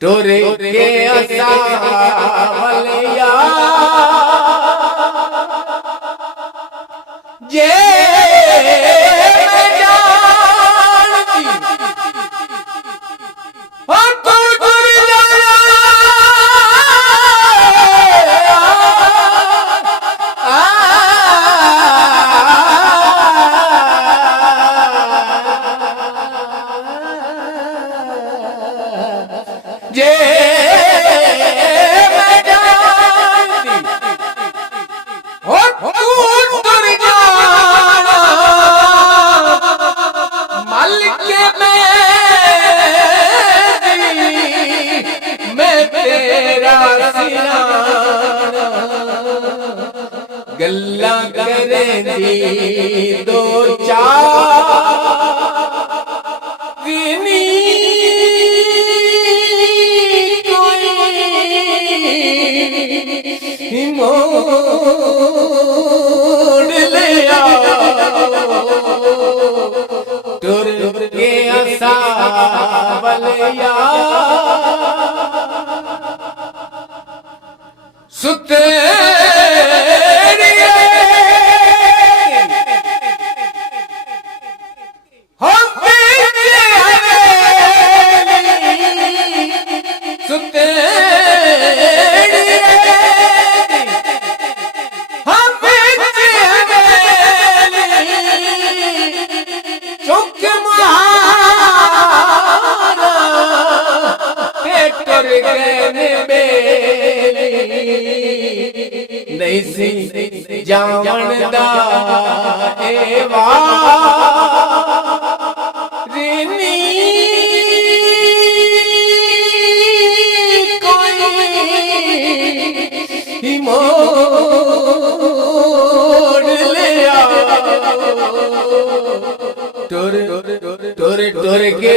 टुर के असावलिया जे मैं जानती हो तू टुर जाना जे मैं जानती हो तू टुर जाना मालिक मैं तेरा सिराना गल्ला करेंदी दो चार मोड़ ले टुर के असावलिया सुतेड़िए हम सुतेड़िए चुक महारा टुर गए नहीं सी जावण दा एवा रिनी कोई मोड़ ले टुर के